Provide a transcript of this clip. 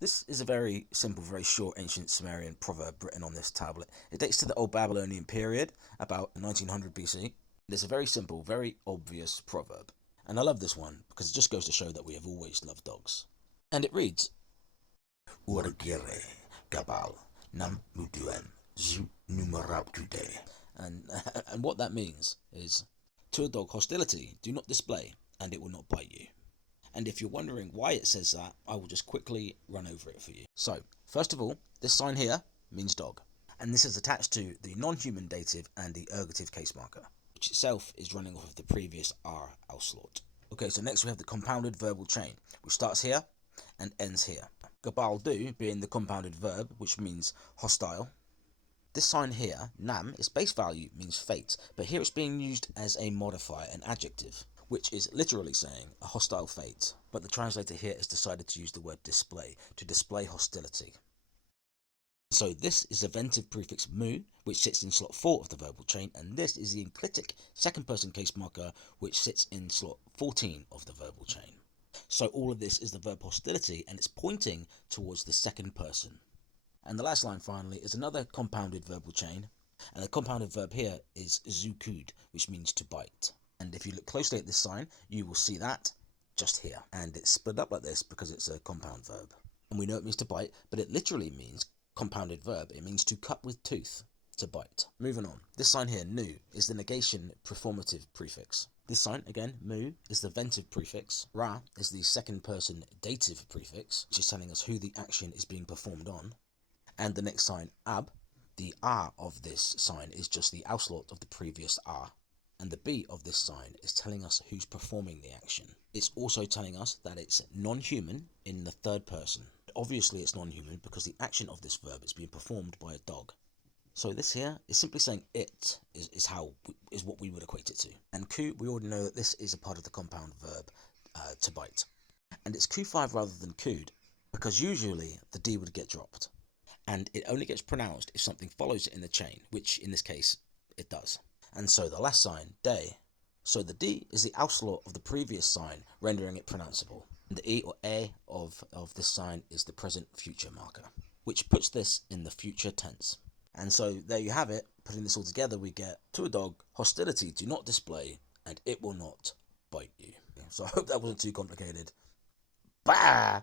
This is a very simple, very short ancient Sumerian proverb written on this tablet. It dates to the Old Babylonian period, about 1900 BC. It's a very simple, very obvious proverb. And I love this one because it just goes to show that we have always loved dogs. And it reads, Urgere Gabal Nam Muduen Zu Numerab Today. And, and what that means is, to a dog hostility do not display, and it will not bite you. And if you're wondering why it says that, I will just quickly run over it for you. So, first of all, this sign here means dog. And this is attached to the non-human dative and the ergative case marker, which itself is running off of the previous R Auslort. Okay, so next we have the compounded verbal chain, which starts here and ends here. Gabal do being the compounded verb, which means hostile. This sign here, nam, its base value means fate, but here it's being used as a modifier, an adjective, which is literally saying a hostile fate. But the translator here has decided to use the word display, to display hostility. So this is the ventive prefix mu, which sits in slot 4 of the verbal chain, and this is the enclitic second person case marker, which sits in slot 14 of the verbal chain. So all of this is the verb hostility, and it's pointing towards the second person. And the last line finally is another compounded verbal chain, and the compounded verb here is zukud, which means to bite. And if you look closely at this sign, you will see that just here. And it's split up like this because it's a compound verb. And we know it means to bite, but it literally means compounded verb. It means to cut with tooth, to bite. Moving on. This sign here, nu, is the negation performative prefix. This sign, again, mu, is the ventive prefix. Ra is the second person dative prefix, which is telling us who the action is being performed on. And the next sign, ab, the R of this sign is just the auslort of the previous R. And the B of this sign is telling us who's performing the action. It's also telling us that it's non-human in the third person. Obviously it's non-human because the action of this verb is being performed by a dog. So this here is simply saying it is what we would equate it to. And ku, we already know that this is a part of the compound verb to bite. And it's ku5 rather than kud because usually the D would get dropped. And it only gets pronounced if something follows it in the chain, which in this case, it does. And so the last sign, day. So the D is the auslort of the previous sign, rendering it pronounceable. And the E or A of this sign is the present future marker, which puts this in the future tense. And so there you have it. Putting this all together, we get, to a dog, hostility do not display, and it will not bite you. So I hope that wasn't too complicated. Bye!